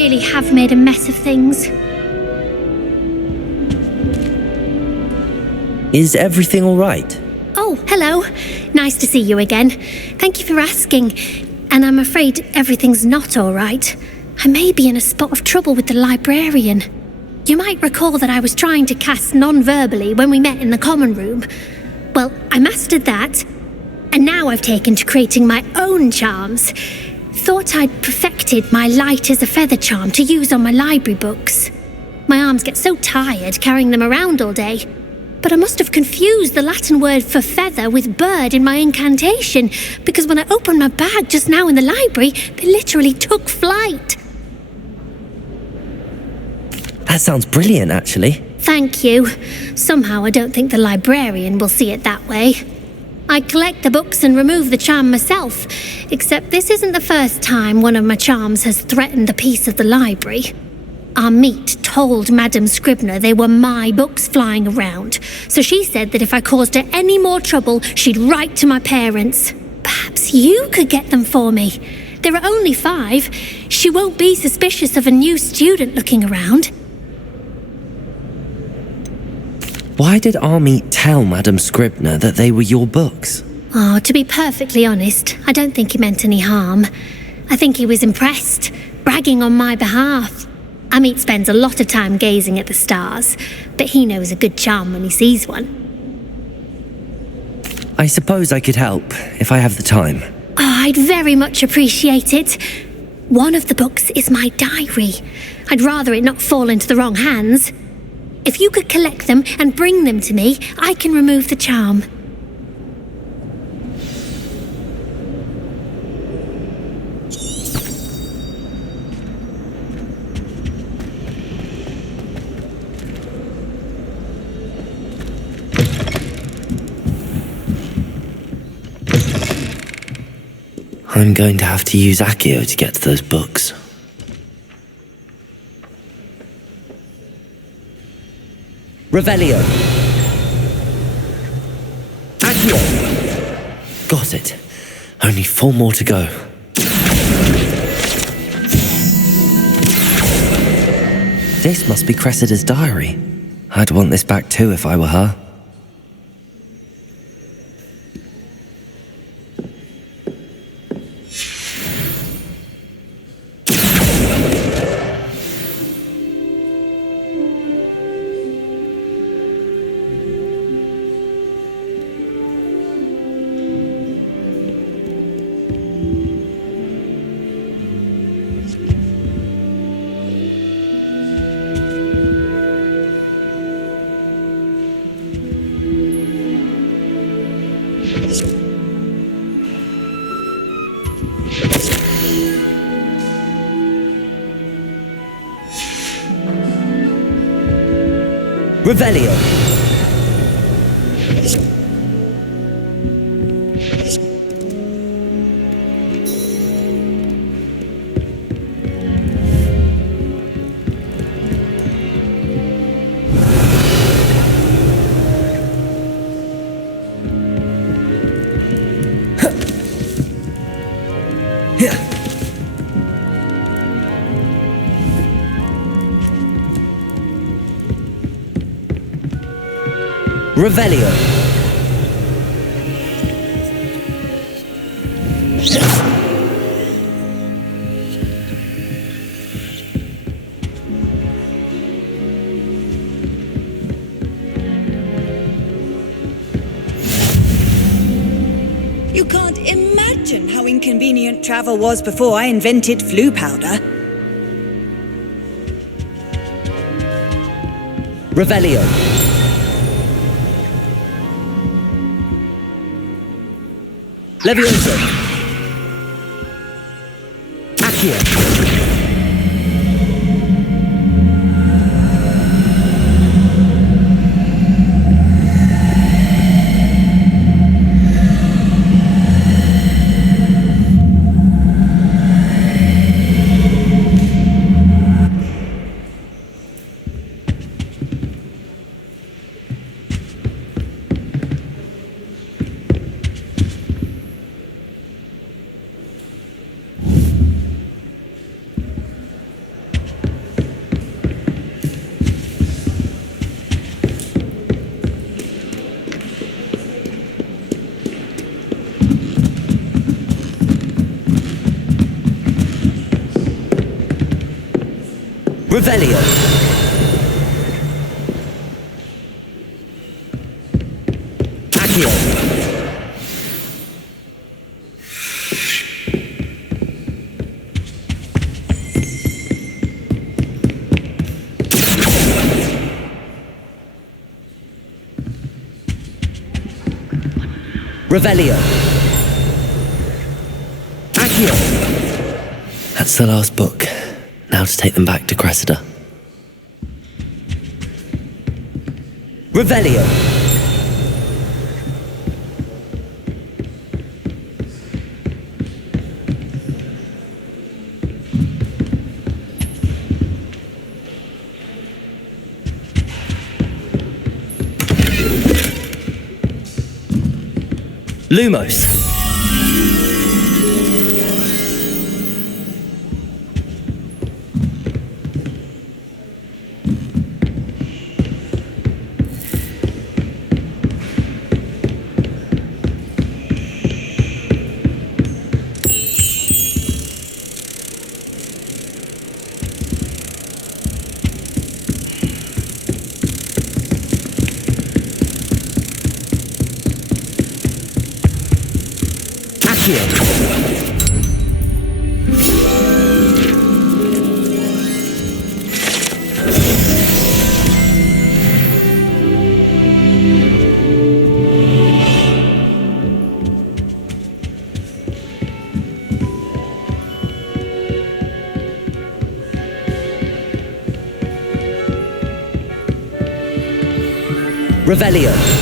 really have made a mess of things. Is everything all right? Oh, hello. Nice to see you again. Thank you for asking. And I'm afraid everything's not all right. I may be in a spot of trouble with the librarian. You might recall that I was trying to cast non-verbally when we met in the common room. Well, I mastered that, and now I've taken to creating my own charms. Thought I'd perfected my light as a feather charm to use on my library books. My arms get so tired carrying them around all day. But I must have confused the Latin word for feather with bird in my incantation, because when I opened my bag just now in the library, they literally took flight. That sounds brilliant, actually. Thank you. Somehow I don't think the librarian will see it that way. I collect the books and remove the charm myself, except this isn't the first time one of my charms has threatened the peace of the library. Our meet told Madame Scribner they were my books flying around, so she said that if I caused her any more trouble, she'd write to my parents. Perhaps you could get them for me. There are only 5. She won't be suspicious of a new student looking around. Why did our meet tell Madame Scribner that they were your books? Oh, to be perfectly honest, I don't think he meant any harm. I think he was impressed, bragging on my behalf. Amit spends a lot of time gazing at the stars, but he knows a good charm when he sees one. I suppose I could help, if I have the time. Oh, I'd very much appreciate it. One of the books is my diary. I'd rather it not fall into the wrong hands. If you could collect them and bring them to me, I can remove the charm. I'm going to have to use Accio to get to those books. Revelio. Accio. Got it. Only 4 more to go. This must be Cressida's diary. I'd want this back too if I were her. Revelio. Revelio. You can't imagine how inconvenient travel was before I invented flu powder. Revelio. Levioso. Accio. Revelio. Accio. Revelio. Accio. That's the last book. Now to take them back to Cressida. Revelio. Lumos. Revelio.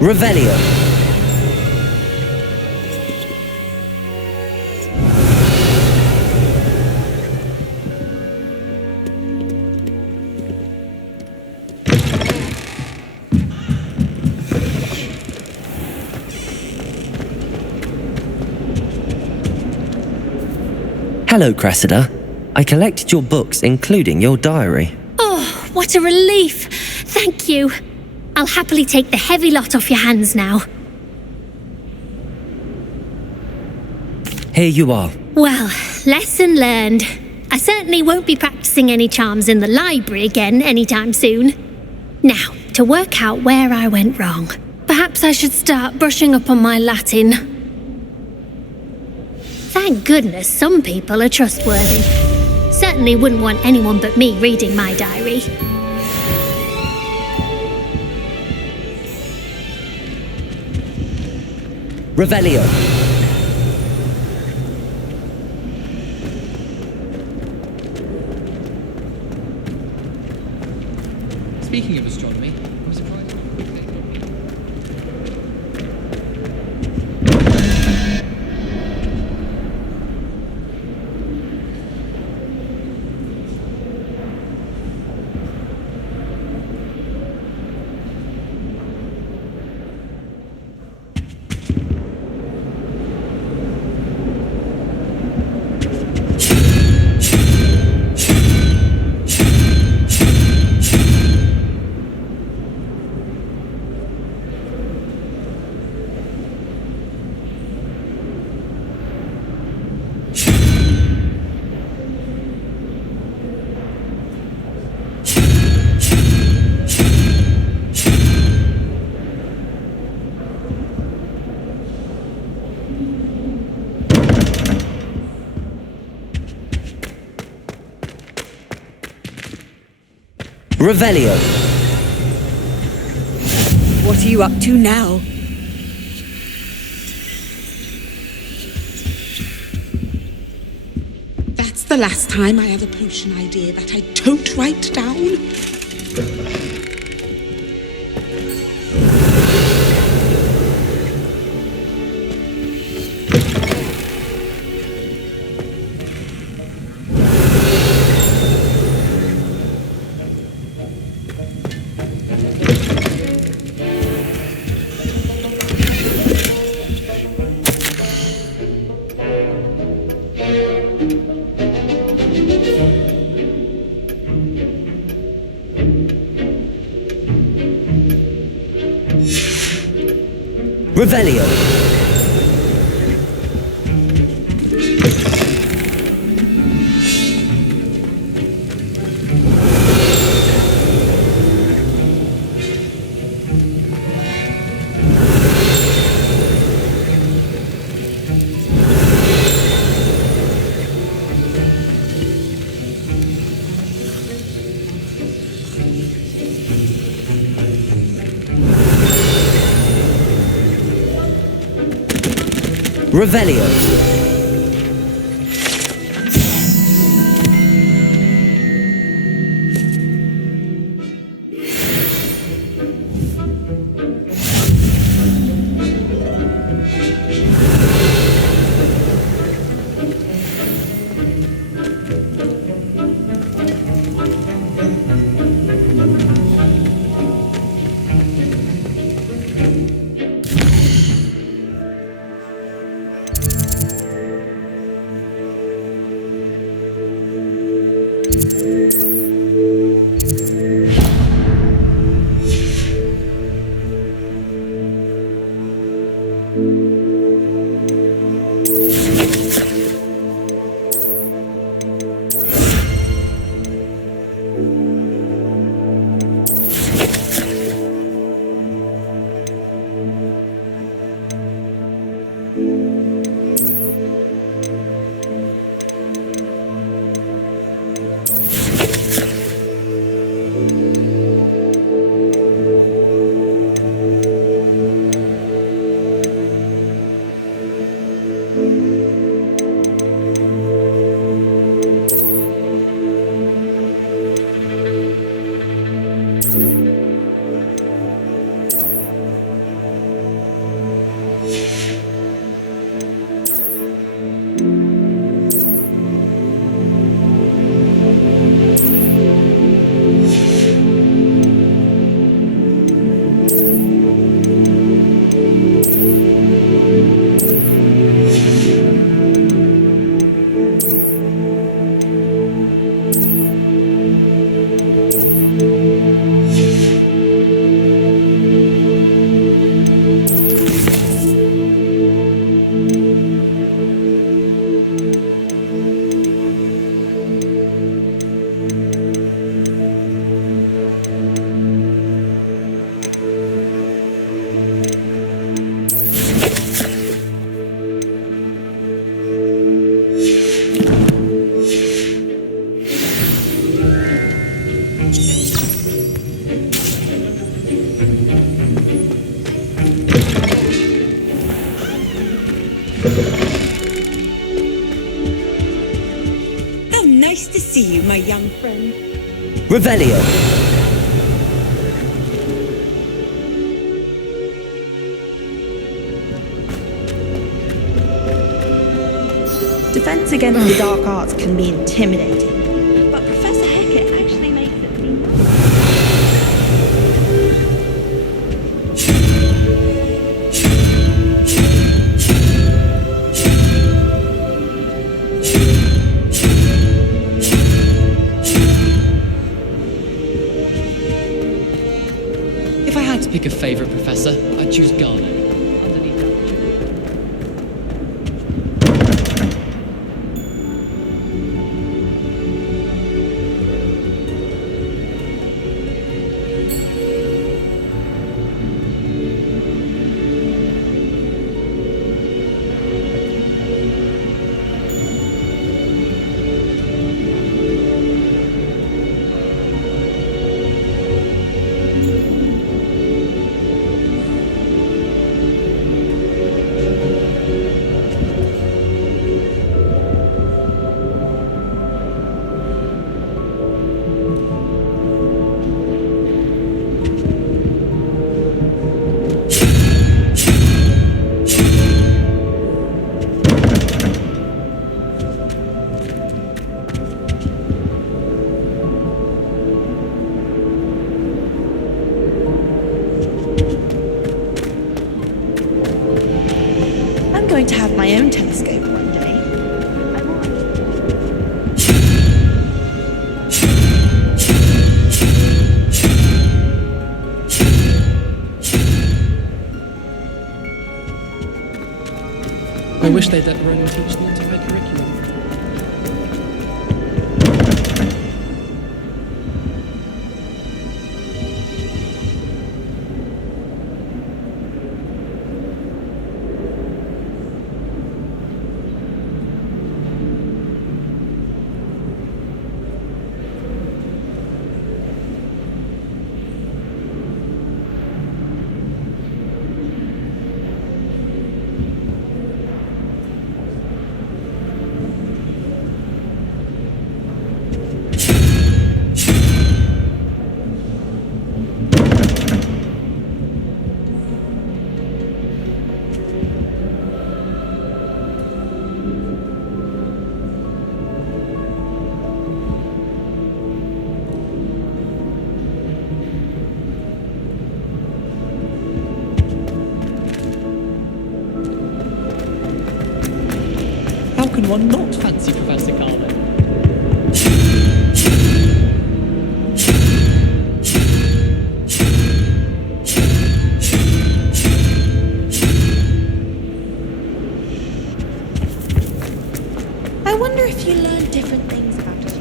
Revelio. Hello, Cressida. I collected your books, including your diary. Oh, what a relief! Thank you. I'll happily take the heavy lot off your hands now. Here you are. Well, lesson learned. I certainly won't be practicing any charms in the library again anytime soon. Now, to work out where I went wrong. Perhaps I should start brushing up on my Latin. Thank goodness some people are trustworthy. Certainly wouldn't want anyone but me reading my diary. Revelio. Speaking of astronomy, I'm surprised how quickly. Revelio. What are you up to now? That's the last time I have a potion idea that I don't write down. Revelio. Revelio. How nice to see you, my young friend. Revelio. Defense against the dark arts can be intimidating, but Professor Hecat actually makes it seem If I had to pick a favourite professor, I'd choose Garner. Underneath that. going to have my own telescope one day. they let Ronan teach the entire curriculum? How can one not fancy Professor Carlin? I wonder if you learn different things about us.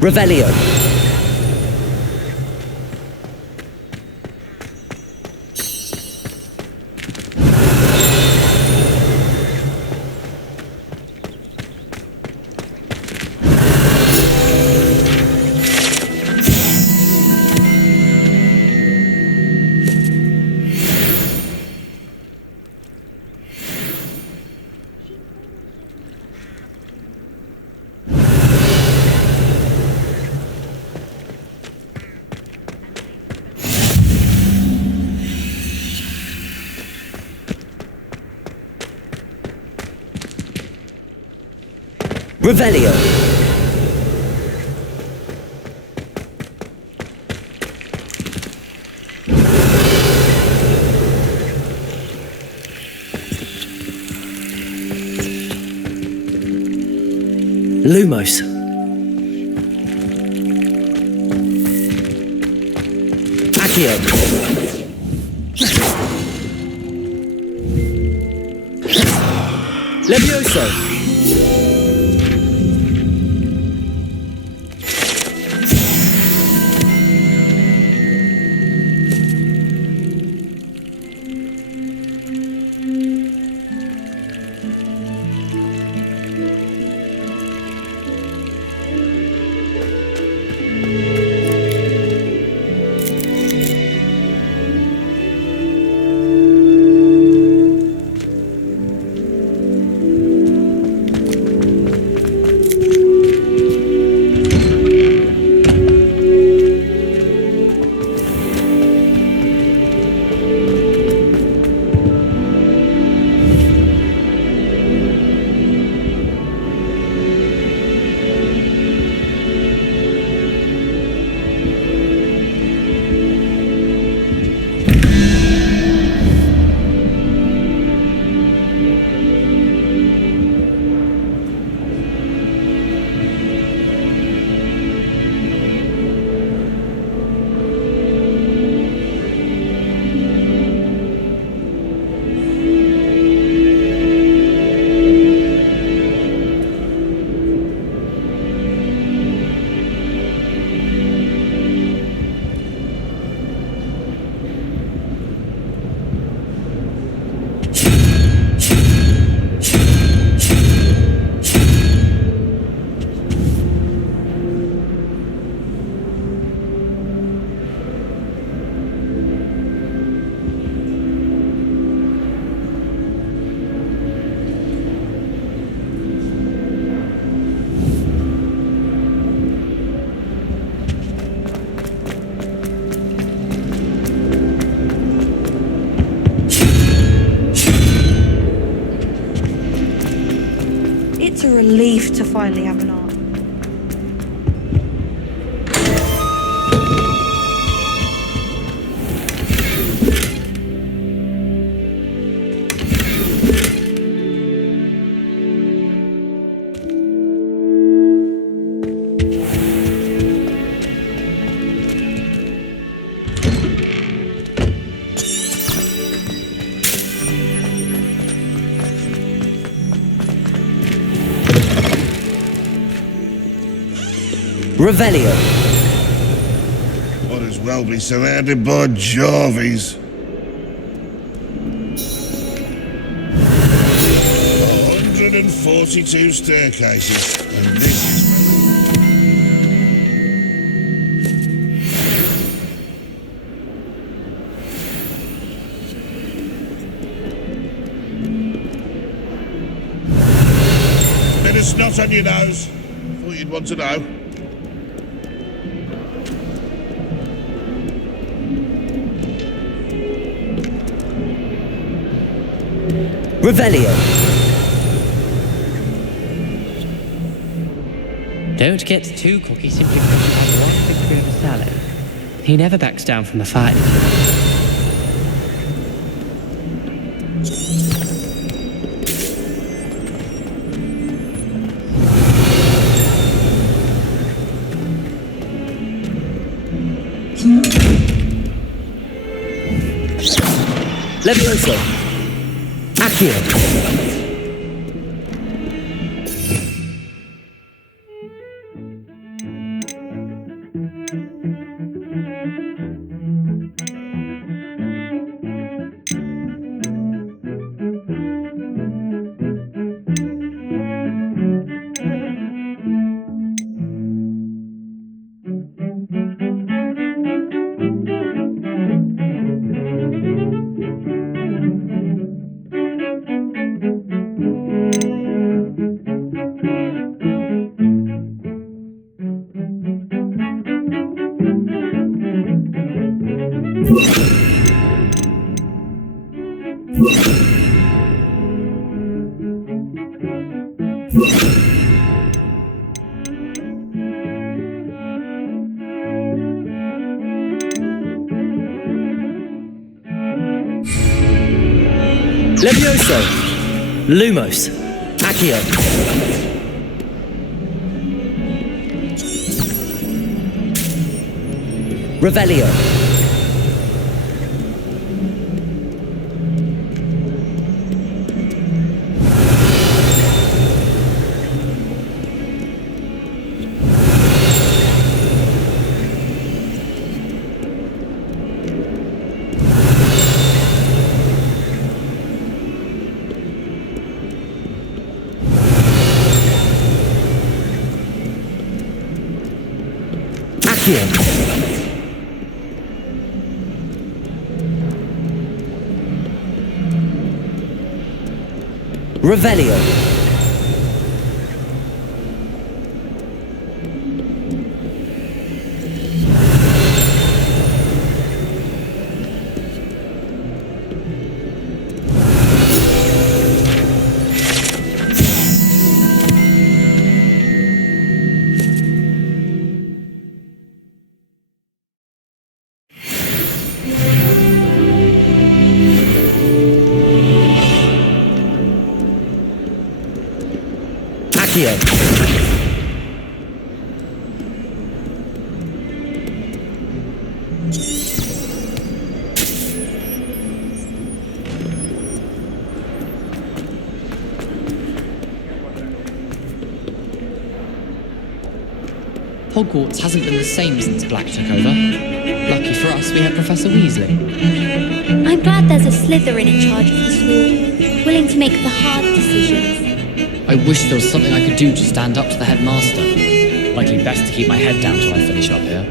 Revelio. Revelio. Lumos. Accio. Levioso. relief to finally have an art. Revelio. Might as well be surrounded by Jarvies. 142 staircases, and this is... Bit of snot on your nose. Thought you'd want to know. Revelio. Don't get too cocky simply because you have one victory over Sally. He never backs down from a fight. Levioso. Accio. Levioso. Lumos. Accio. Revelio. Revelio. Hogwarts hasn't been the same since Black took over. Lucky for us, we have Professor Weasley. I'm glad there's a Slytherin in charge of the school, willing to make the hard decisions. I wish there was something I could do to stand up to the headmaster. Likely best to keep my head down till I finish up here.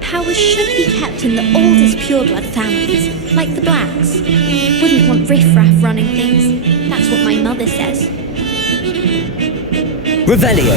Powers should be kept in the oldest pureblood families, like the Blacks. Wouldn't want riffraff running things. That's what my mother says. Revelio.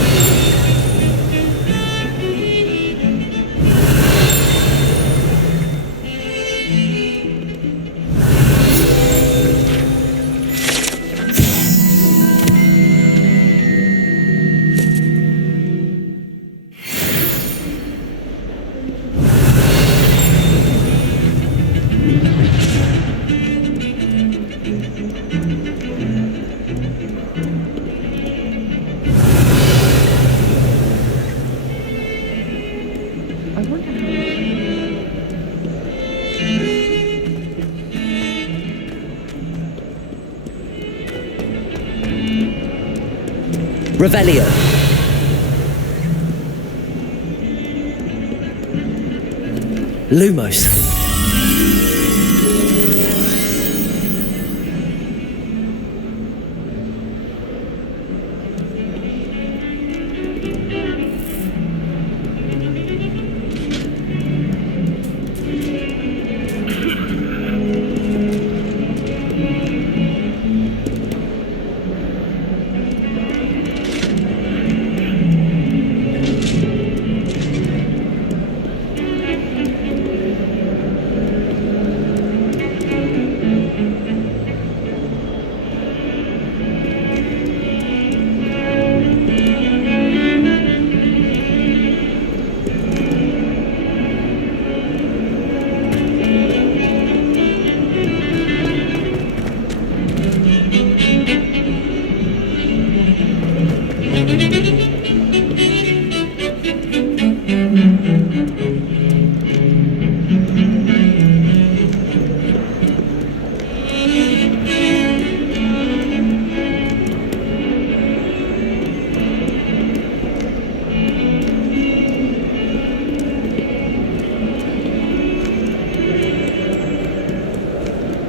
Revelio. Lumos.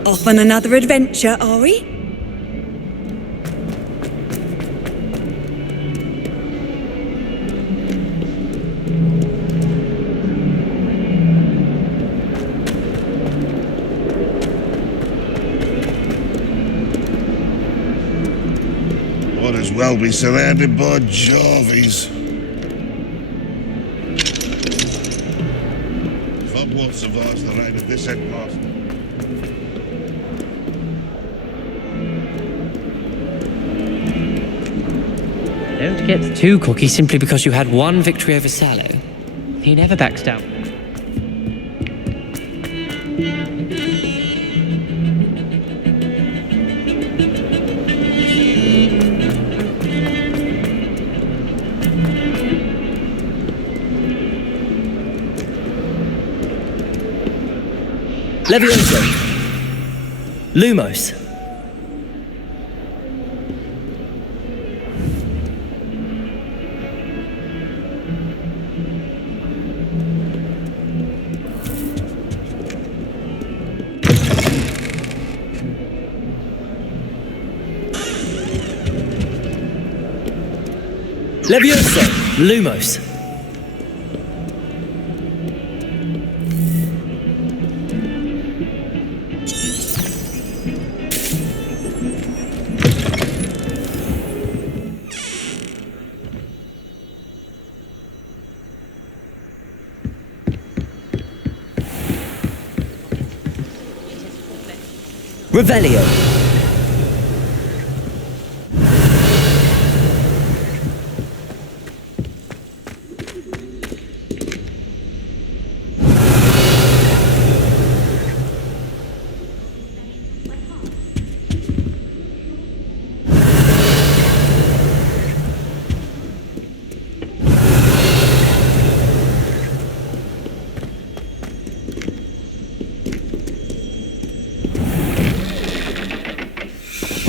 Off on another adventure, are we? Might as well be surrounded by Jarvies. Hogwarts survives the reign of this headmaster. Don't get too cocky simply because you had one victory over Sallow. He never backs down. Levioso. Lumos. Levioso. Lumos. Revelio.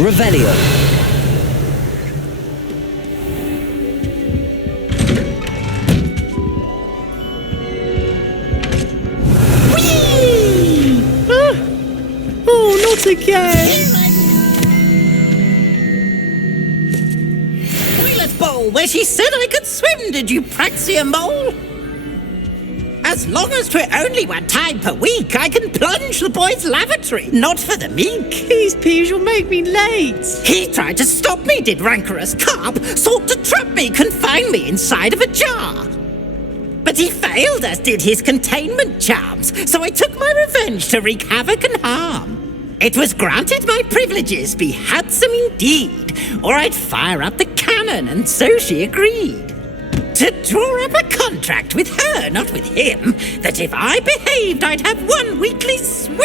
Revelio. Oh, not again! Toilet bowl where she said I could swim, did you praxia mole? As long as 'twere only one time per week, I can plunge the boy's lavatory, not for the meek. Please, Peeves, you'll make me late. He tried to stop me, did rancorous carp, sought to trap me, confine me inside of a jar. But he failed, as did his containment charms, so I took my revenge to wreak havoc and harm. It was granted my privileges be handsome indeed, or I'd fire up the cannon, and so she agreed. To draw up a contract with her, not with him, that if I behaved, I'd have one weekly swim!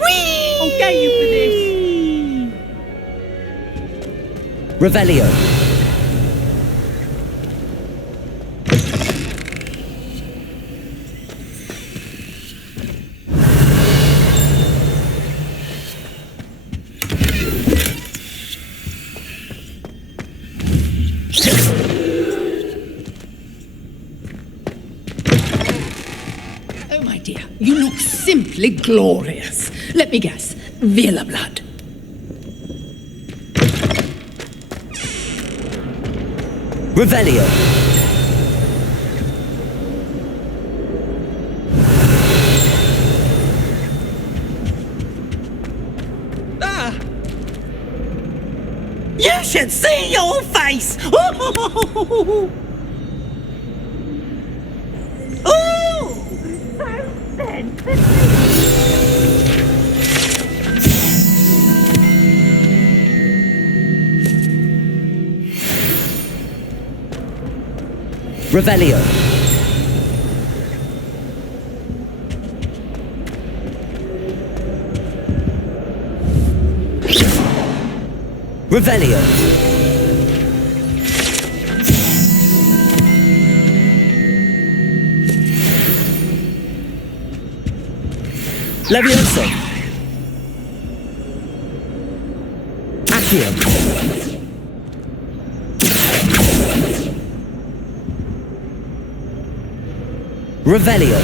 Whee! I'll get you for this. Revelio. Oh, my dear, you look simply glorious. Let me guess, Villa blood. Revelio. You should see your face! Ooh, so sensitive! Revelio. Revelio. Levioso. Accio. Revelio.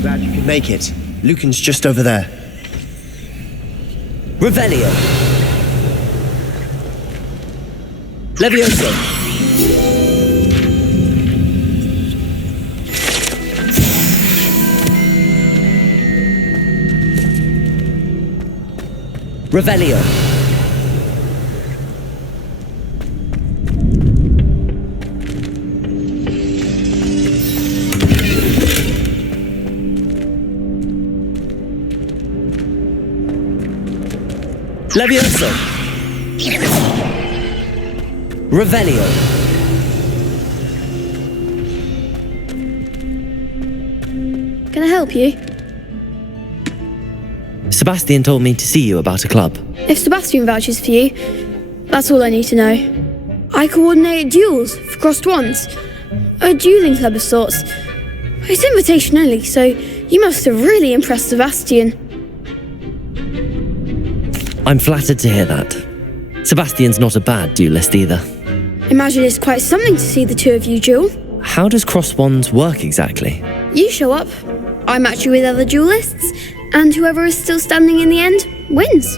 Glad you could make it. Lucan's just over there. Revelio. Levioso. Revelio. Levioso. Revelio. Can I help you? Sebastian told me to see you about a club. If Sebastian vouches for you, that's all I need to know. I coordinate duels for crossed wands. A dueling club of sorts. It's invitation only, so you must have really impressed Sebastian. I'm flattered to hear that. Sebastian's not a bad duelist either. Imagine it's quite something to see the two of you duel. How does cross wands work exactly? You show up, I match you with other duelists, and whoever is still standing in the end wins.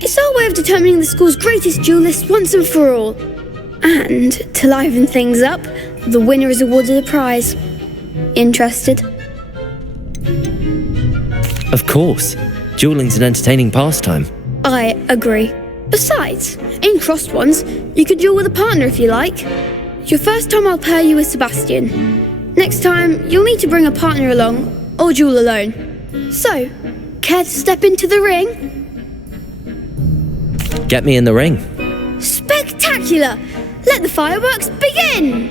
It's our way of determining the school's greatest duelist once and for all. And to liven things up, the winner is awarded a prize. Interested? Of course. Dueling's an entertaining pastime. I agree. Besides, in crossed ones, you could duel with a partner if you like. Your first time I'll pair you with Sebastian. Next time, you'll need to bring a partner along, or duel alone. So, care to step into the ring? Get me in the ring. Spectacular! Let the fireworks begin!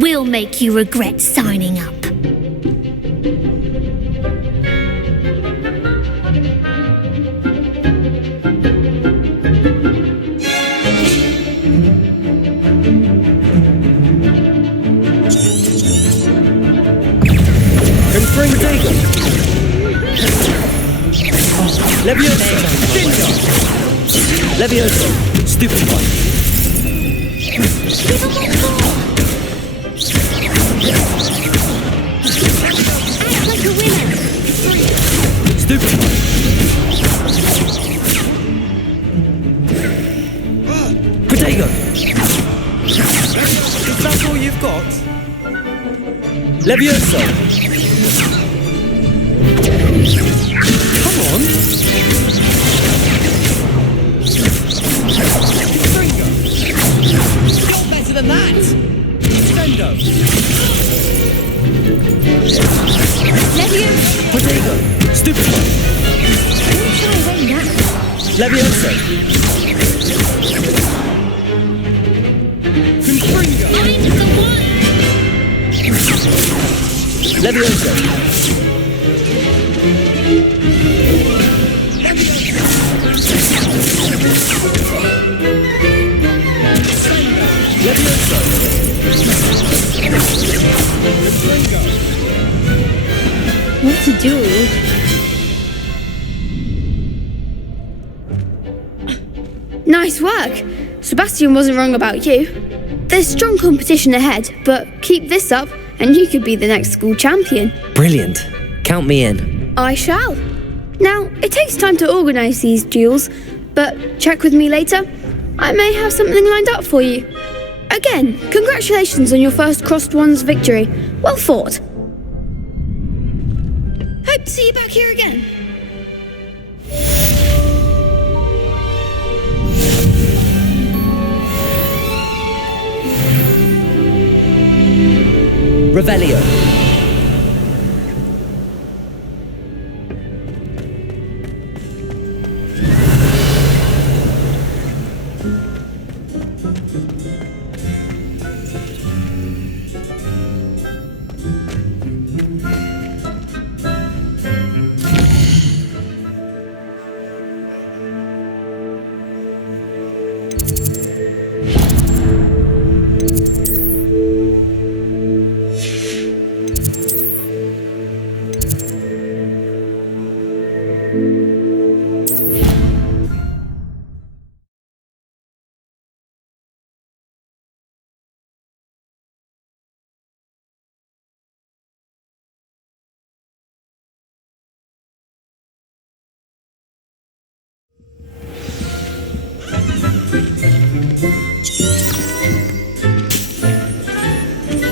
We'll make you regret signing up. Levioso! Levioso! Stupid one! Act like a winner! Stupid one! Protego! Is that all you've got? Levioso! Come on! You're better than that! Extendo! Levioso! Protego! Stupid one! Don't throw away now. Levioso! Confringo! Find the one! Leviosa. What to do? Nice work! Sebastian wasn't wrong about you. There's strong competition ahead, but keep this up and you could be the next school champion. Brilliant. Count me in. I shall. Now, it takes time to organise these duels, but check with me later. I may have something lined up for you. Again, congratulations on your first Crossed Wands victory. Well fought. Hope to see you back here again. Revelio.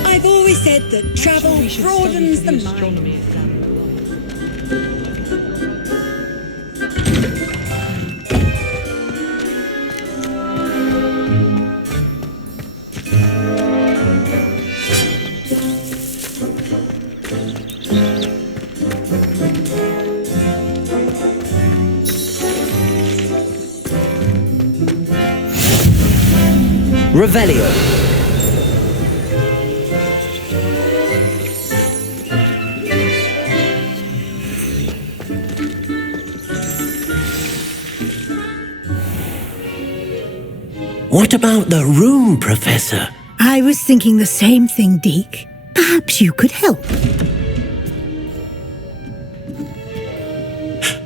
I've always said that travel broadens the mind. Revelio. What about the room, Professor? I was thinking the same thing, Deke. Perhaps you could help.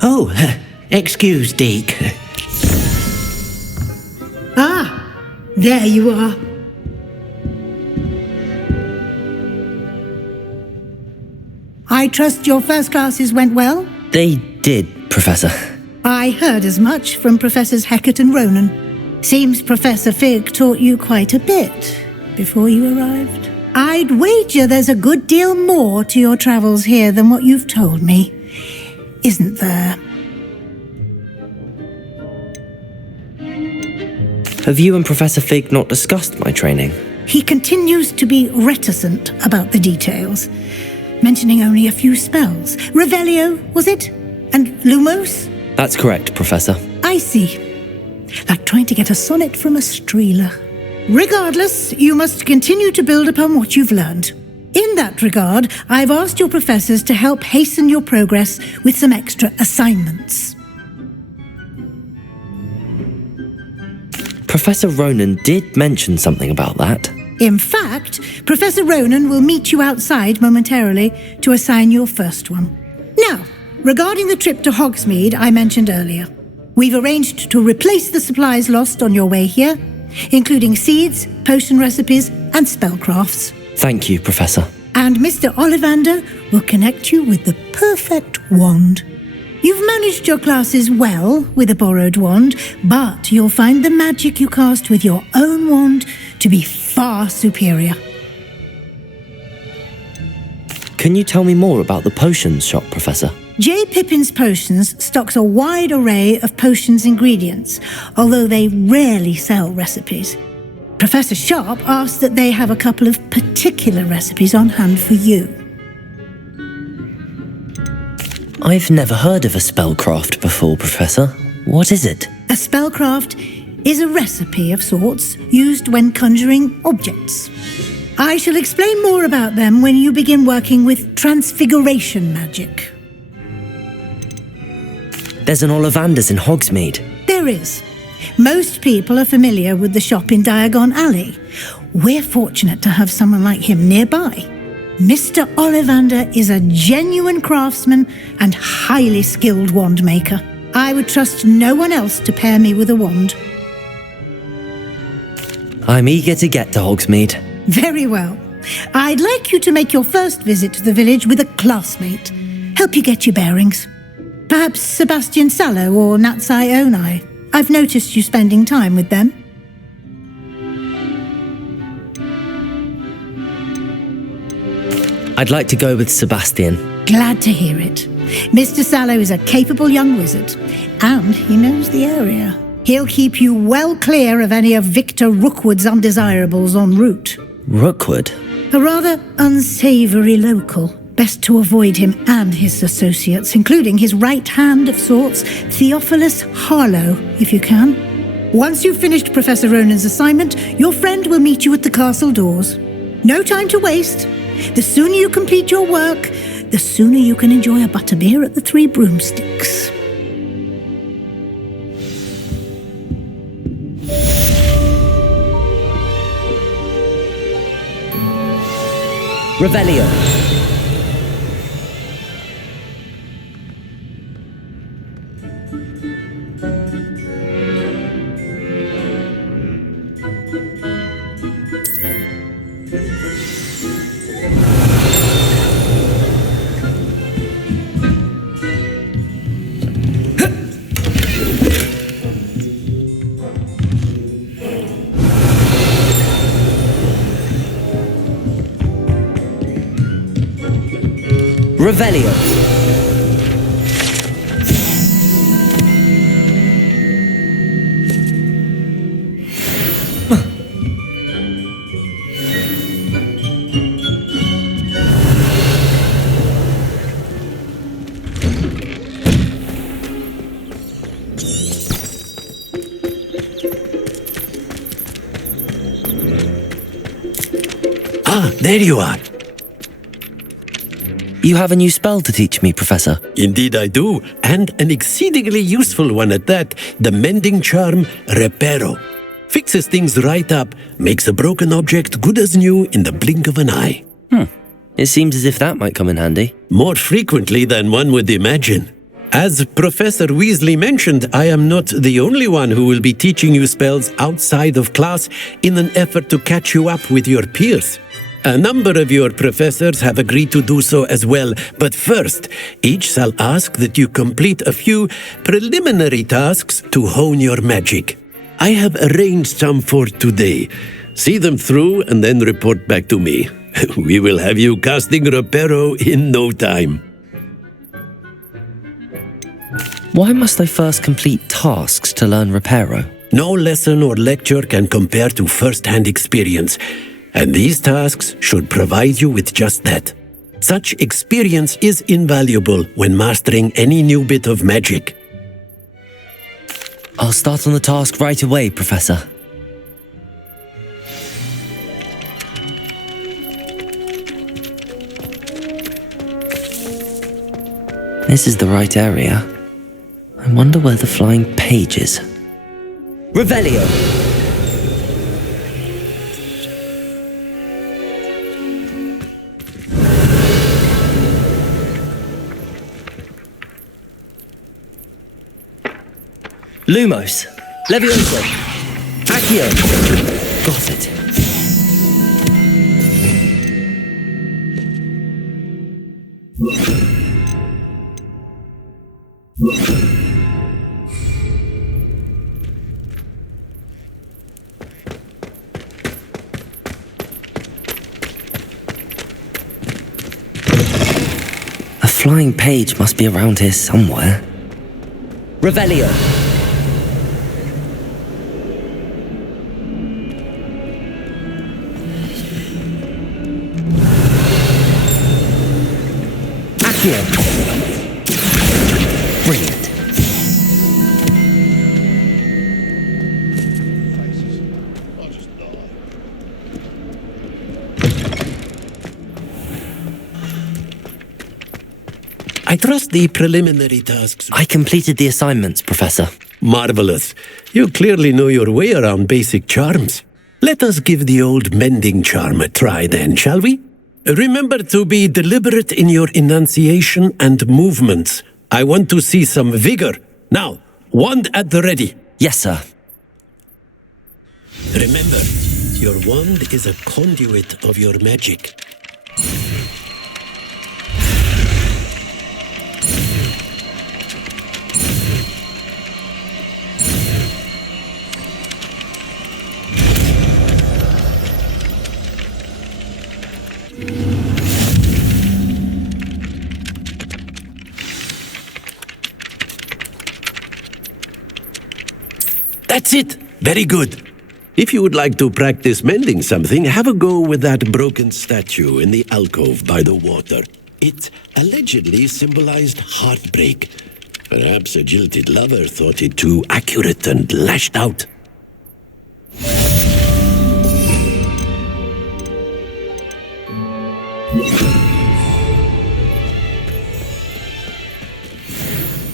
Oh, excuse, Deke. Ah, there you are. I trust your first classes went well? They did, Professor. I heard as much from Professors Hecat and Ronan. Seems Professor Fig taught you quite a bit before you arrived. I'd wager there's a good deal more to your travels here than what you've told me, isn't there? Have you and Professor Fig not discussed my training? He continues to be reticent about the details, mentioning only a few spells. Revelio, was it? And Lumos? That's correct, Professor. I see. Like trying to get a sonnet from a streeler. Regardless, you must continue to build upon what you've learned. In that regard, I've asked your professors to help hasten your progress with some extra assignments. Professor Ronan did mention something about that. In fact, Professor Ronan will meet you outside momentarily to assign your first one. Now, regarding the trip to Hogsmeade I mentioned earlier, we've arranged to replace the supplies lost on your way here, including seeds, potion recipes, and spellcrafts. Thank you, Professor. And Mr. Ollivander will connect you with the perfect wand. You've managed your classes well with a borrowed wand, but you'll find the magic you cast with your own wand to be far superior. Can you tell me more about the potions shop, Professor? J. Pippin's Potions stocks a wide array of potions ingredients, although they rarely sell recipes. Professor Sharp asked that they have a couple of particular recipes on hand for you. I've never heard of a spellcraft before, Professor. What is it? A spellcraft is a recipe of sorts used when conjuring objects. I shall explain more about them when you begin working with transfiguration magic. There's an Ollivander's in Hogsmeade. There is. Most people are familiar with the shop in Diagon Alley. We're fortunate to have someone like him nearby. Mr. Ollivander is a genuine craftsman and highly skilled wand maker. I would trust no one else to pair me with a wand. I'm eager to get to Hogsmeade. Very well. I'd like you to make your first visit to the village with a classmate. Help you get your bearings. Perhaps Sebastian Sallow or Natsai Onai. I've noticed you spending time with them. I'd like to go with Sebastian. Glad to hear it. Mr. Sallow is a capable young wizard, and he knows the area. He'll keep you well clear of any of Victor Rookwood's undesirables en route. Rookwood? A rather unsavoury local. Best to avoid him and his associates, including his right hand of sorts, Theophilus Harlow, if you can. Once you've finished Professor Ronan's assignment, your friend will meet you at the castle doors. No time to waste. The sooner you complete your work, the sooner you can enjoy a butterbeer at the Three Broomsticks. Revelio. Revelio. Ah, there you are. You have a new spell to teach me, Professor. Indeed I do, and an exceedingly useful one at that. The mending charm, Reparo. Fixes things right up, makes a broken object good as new in the blink of an eye. It seems as if that might come in handy. More frequently than one would imagine. As Professor Weasley mentioned, I am not the only one who will be teaching you spells outside of class in an effort to catch you up with your peers. A number of your professors have agreed to do so as well, but first, each shall ask that you complete a few preliminary tasks to hone your magic. I have arranged some for today. See them through and then report back to me. We will have you casting Reparo in no time. Why must I first complete tasks to learn Reparo? No lesson or lecture can compare to first-hand experience. And these tasks should provide you with just that. Such experience is invaluable when mastering any new bit of magic. I'll start on the task right away, Professor. This is the right area. I wonder where the flying page is. Revelio! Lumos, Levioso, Accio. Got it. A flying page must be around here somewhere. Revelio. Brilliant. the preliminary tasks? I completed the assignments, Professor. Marvelous. You clearly know your way around basic charms. Let us give the old mending charm a try then, shall we? Remember to be deliberate in your enunciation and movements. I want to see some vigor. Now, wand at the ready. Yes, sir. Remember, your wand is a conduit of your magic. That's it! Very good. If you would like to practice mending something, have a go with that broken statue in the alcove by the water. It allegedly symbolized heartbreak. Perhaps a jilted lover thought it too accurate and lashed out.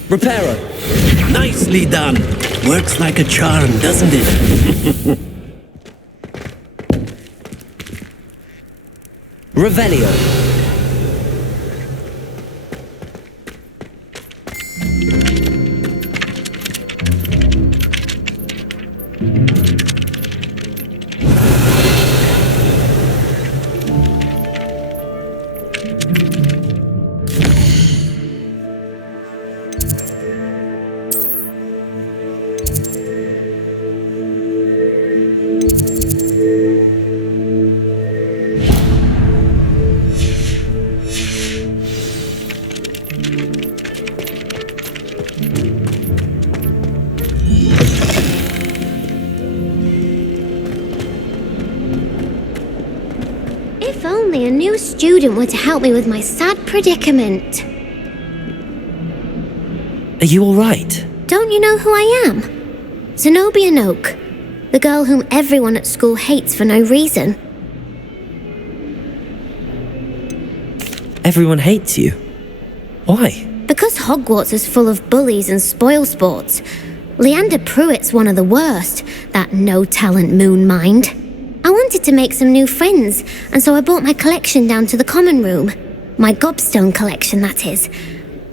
Reparo! Nicely done! Works like a charm, doesn't it? Revelio. If only a new student were to help me with my sad predicament. Are you all right? Don't you know who I am? Zenobia Noak, the girl whom everyone at school hates for no reason. Everyone hates you. Why? Because Hogwarts is full of bullies and spoilsports. Leander Pruitt's one of the worst, that no-talent moon mind. I wanted to make some new friends, and so I brought my collection down to the common room. My gobstone collection, that is.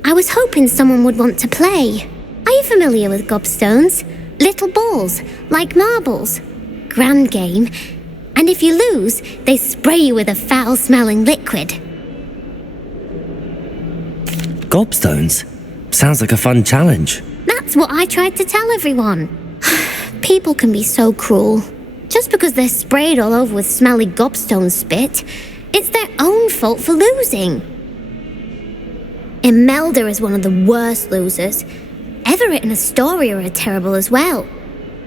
I was hoping someone would want to play. Are you familiar with gobstones? Little balls, like marbles. Grand game. And if you lose, they spray you with a foul-smelling liquid. Gobstones? Sounds like a fun challenge. That's what I tried to tell everyone. People can be so cruel. Just because they're sprayed all over with smelly gobstone spit, it's their own fault for losing. Imelda is one of the worst losers. Everett and Astoria are terrible as well.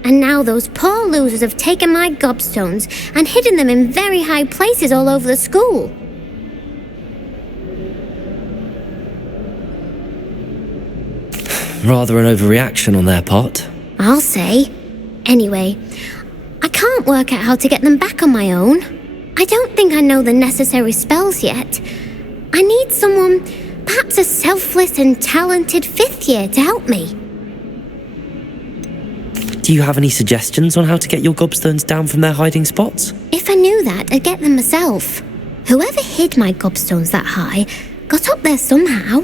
And now those poor losers have taken my gobstones and hidden them in very high places all over the school. Rather an overreaction on their part. I'll say. Anyway, I can't work out how to get them back on my own. I don't think I know the necessary spells yet. I need someone, perhaps a selfless and talented fifth year to help me. Do you have any suggestions on how to get your gobstones down from their hiding spots? If I knew that, I'd get them myself. Whoever hid my gobstones that high got up there somehow.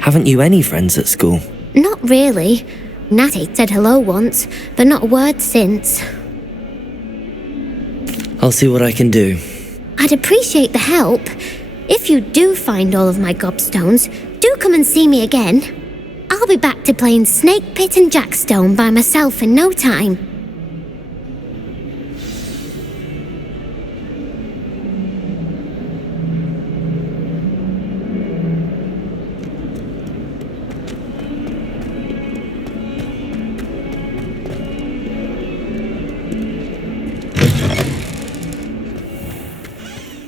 Haven't you any friends at school? Not really. Natty said hello once, but not a word since. I'll see what I can do. I'd appreciate the help. If you do find all of my gobstones, do come and see me again. I'll be back to playing Snake Pit and Jackstone by myself in no time.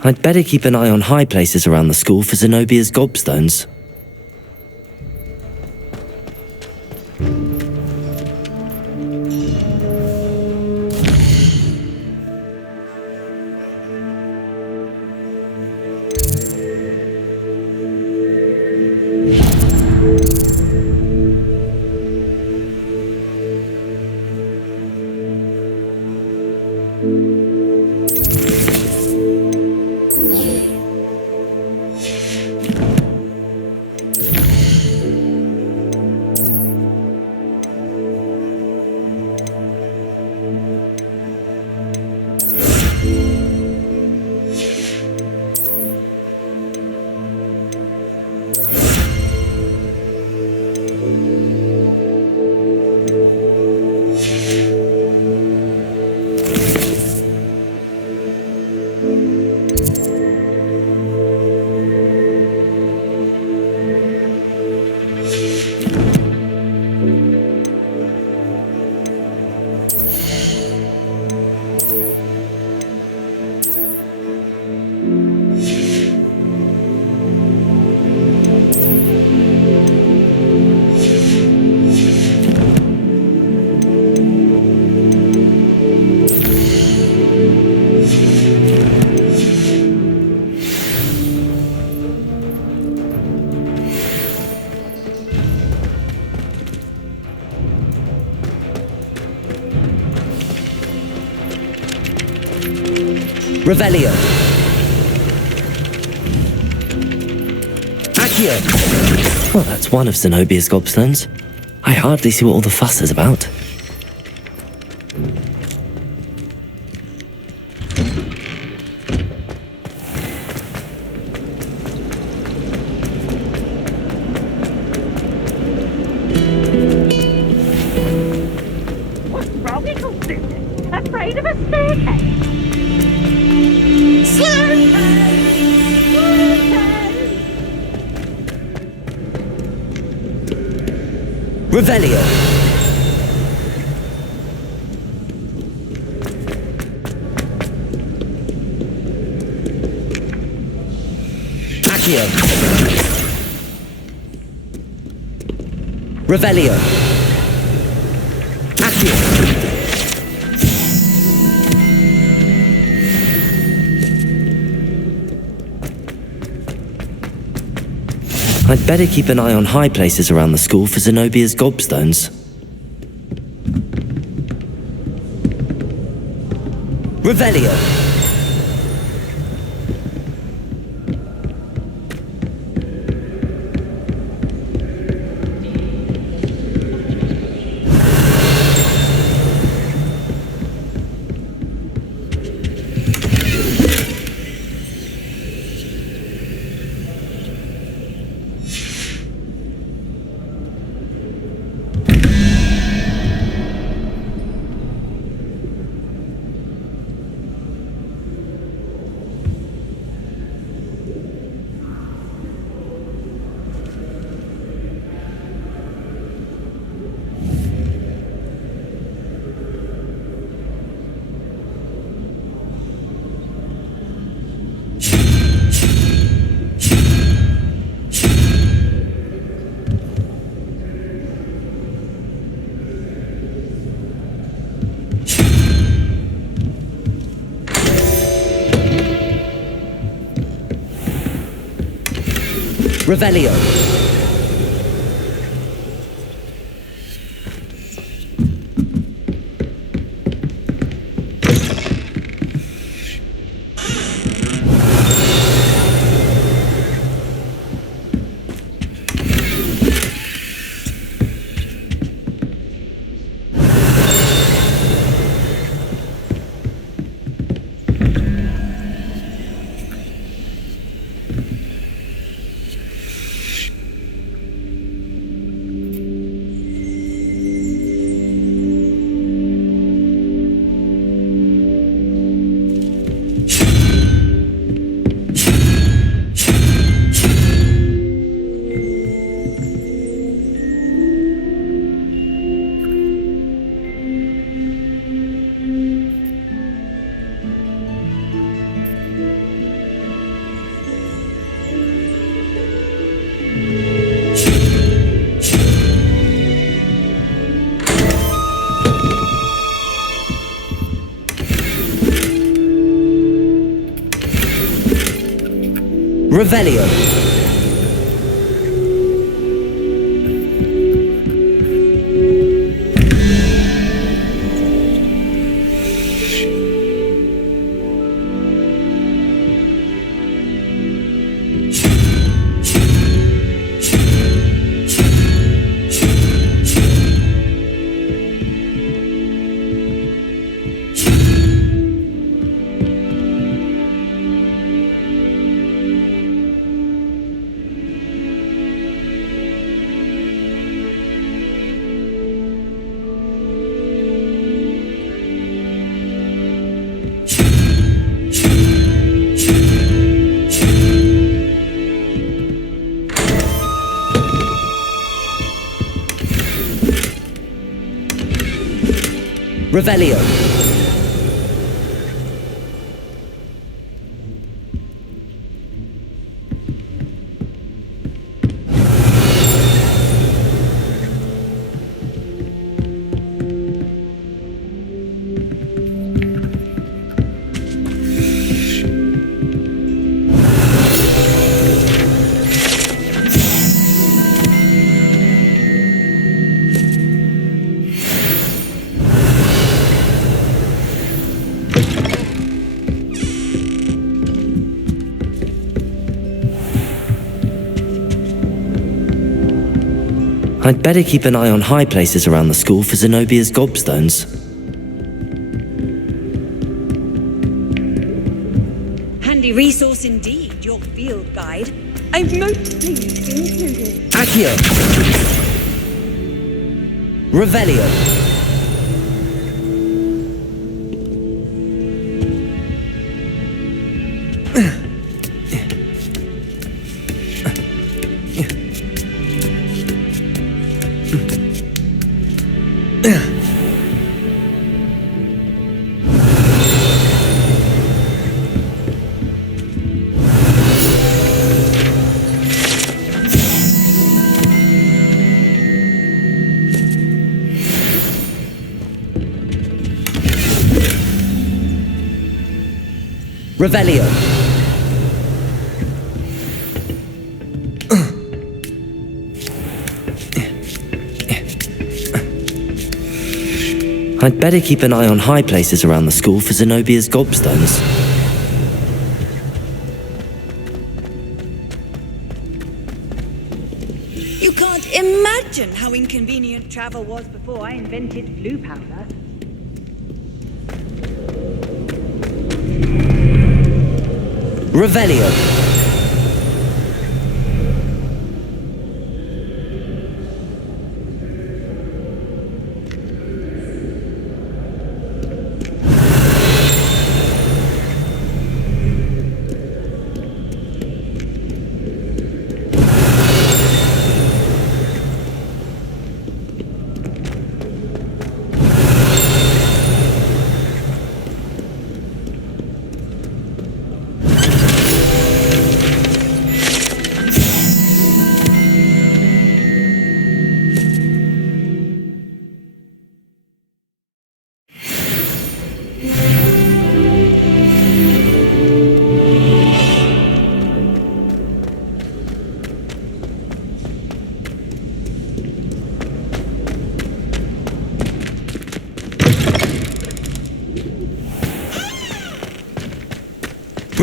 I'd better keep an eye on high places around the school for Zenobia's gobstones. Revelio. Accio. Well, that's one of Zenobia's gobstones. I hardly see what all the fuss is about. What's wrong, little student? Afraid of a staircase? Revelio. Accio. Revelio. Accio. I'd better keep an eye on high places around the school for Zenobia's gobstones. Revelio. Revelio. Revelio. Revelio. I'd better keep an eye on high places around the school for Zenobia's gobstones. Handy resource indeed, your field guide. I'm most pleased to include it. Accio. Revelio. Revelio. I'd better keep an eye on high places around the school for Zenobia's gobstones. You can't imagine how inconvenient travel was before I invented flu powder. Revelio.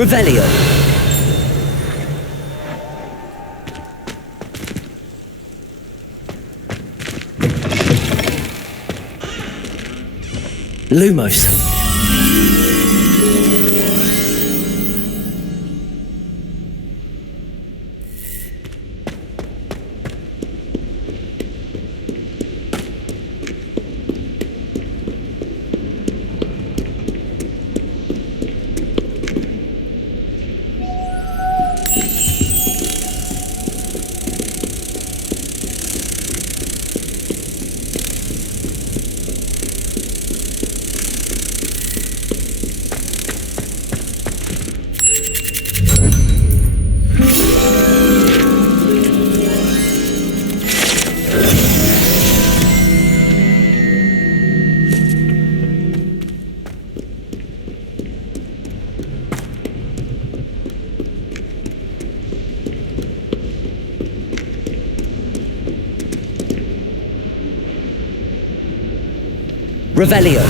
Revelio. Lumos. Revelio.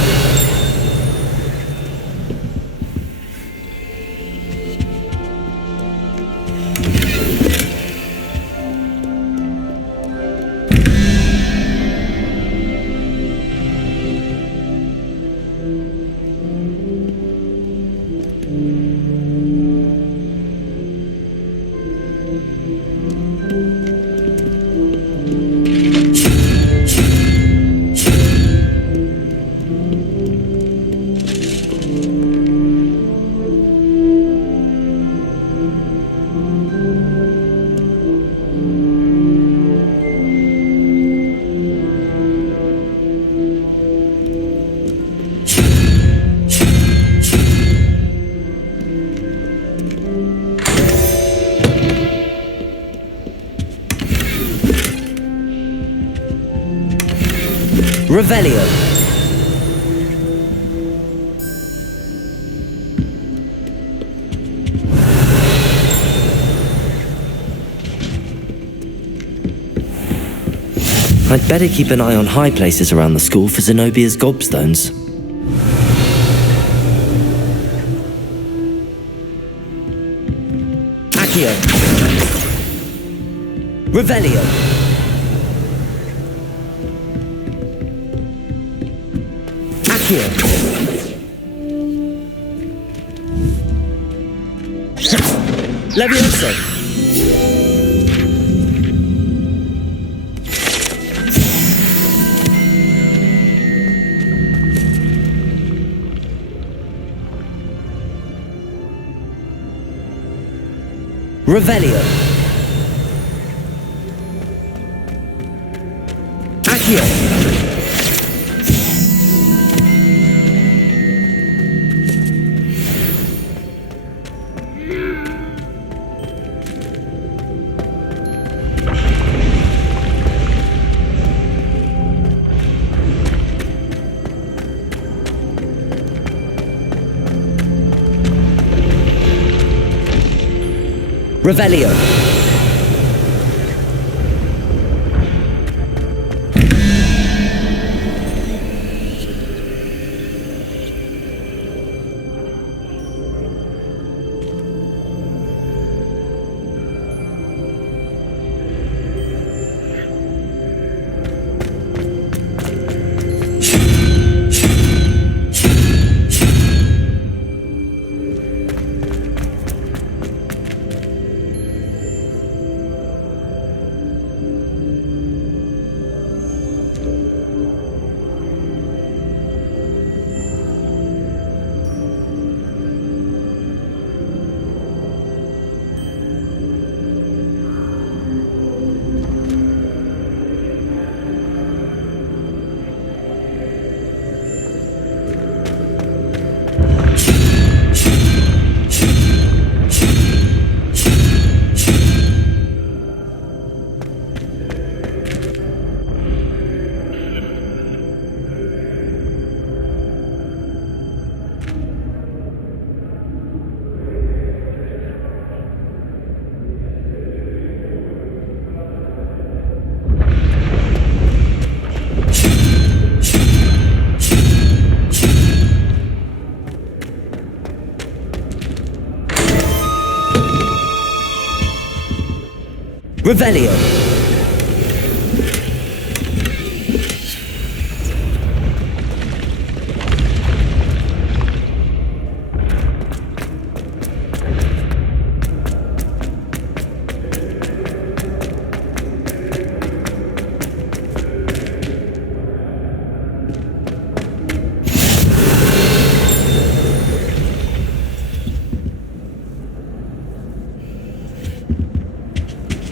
Revelio. I'd better keep an eye on high places around the school for Zenobia's gobstones. Accio. Revelio. Accio. Levioso. Revelio. Accio. Revelio. Revelio.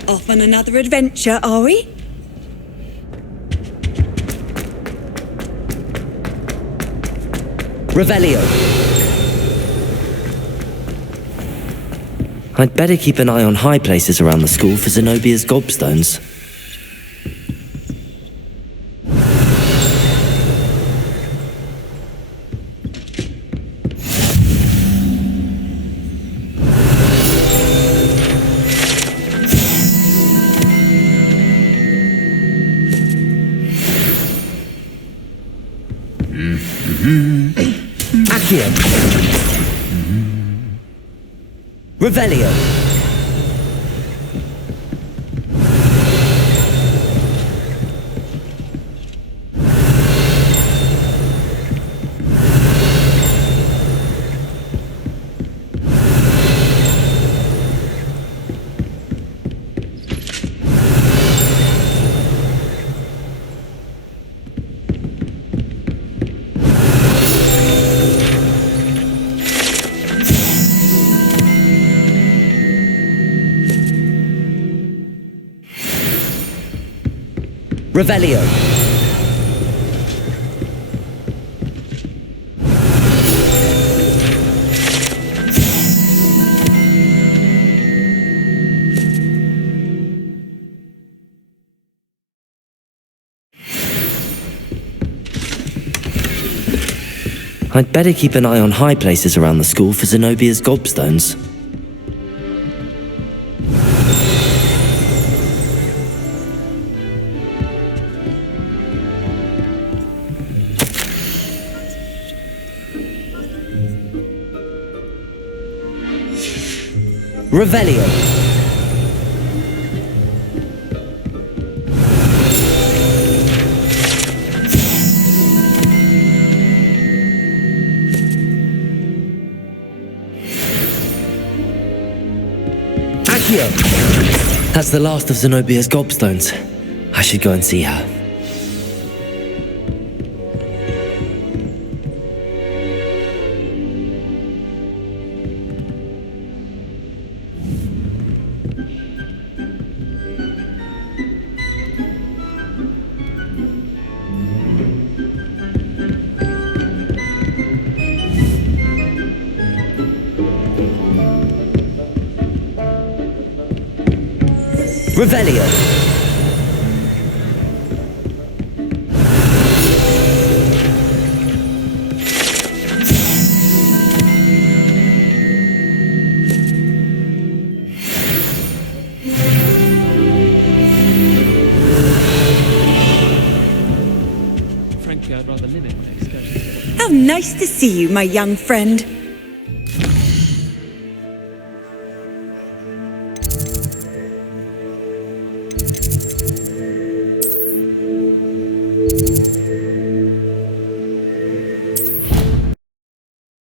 Off on another adventure, are we? Revelio. I'd better keep an eye on high places around the school for Zenobia's gobstones. Accio. Revelio. Revelio. I'd better keep an eye on high places around the school for Zenobia's gobstones. Revelio. That's the last of Zenobia's gobstones. I should go and see her. Revelio. Frankly, I'd rather limit my excursions. How nice to see you, my young friend.